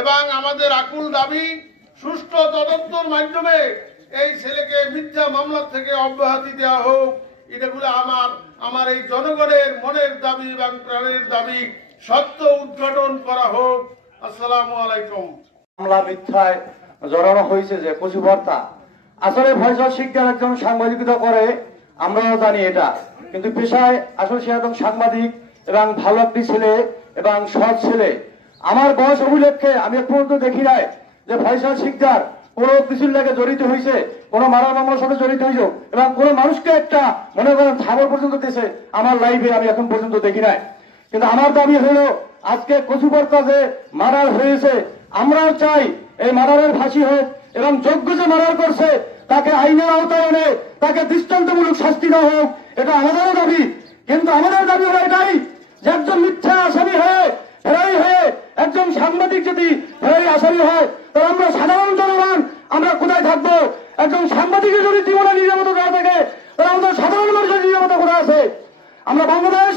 এবং আমাদের আকুল দাবি সুষ্ঠু তদন্তের মাধ্যমে এই ছেলেকে মিথ্যা মামলা থেকে অব্যাহতি দেওয়া হোক। এটাগুলো আমার এই জনগণের মনের দাবি এবং প্রাণের দাবি, সত্য উদ্ঘাটন করা হোক। আসসালামু আলাইকুম। মামলা মিথ্যায় জড়ানো হয়েছে যে কচুবর্তা, আসলে ফয়সাল শিকদার একজন সাংবাদিকতা করে, আমরাও জানি এটা, কিন্তু পেশায় আসলে সে একজন সাংবাদিক এবং ভালো একটি ছেলে এবং সৎ ছেলে। আমার বয়স অভিলেখে আমি এক পর্যন্ত দেখি নাই যে ফয়সাল শিকদার কোনো কিছুর লাগে জড়িত হয়েছে, কোনো মারা মামলার সাথে জড়িত হয়েছে এবং কোনো মানুষকে একটা মনে করেন থাবর পর্যন্ত দিয়েছে আমার লাইফে আমি এখন পর্যন্ত দেখি নাই। কিন্তু আমার দাবি হলো আজকে কচুবর্তা যে মার্ডার হয়েছে, আমরাও চাই এই মার্ডারের ফাঁসি হোক এবং যোগ্য যে মার্ডার করছে তাকে আইনের আওতায় এনে তাকে দৃষ্টান্তমূলক শাস্তি দেওয়া হোক, এটা আমাদেরও দাবি। কিন্তু আমাদের দাবি হলো এটাই যে একজন মিথ্যা আসামি হয়ে ফেরারি হয়ে একজন সাংবাদিক যদি ফেরারি আসামি হয়, তাহলে আমরা সাধারণ জনগণ আমরা কোথায় থাকবো? একজন সাংবাদিকের যদি জীবনে নিরাপত্তা দেওয়া থাকে, তাহলে আমাদের সাধারণ মানুষের নিরাপত্তা কোথায় আছে? আমরা বাংলাদেশ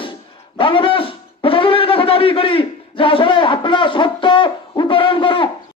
প্রশাসনের কাছে দাবি করি যে আসলে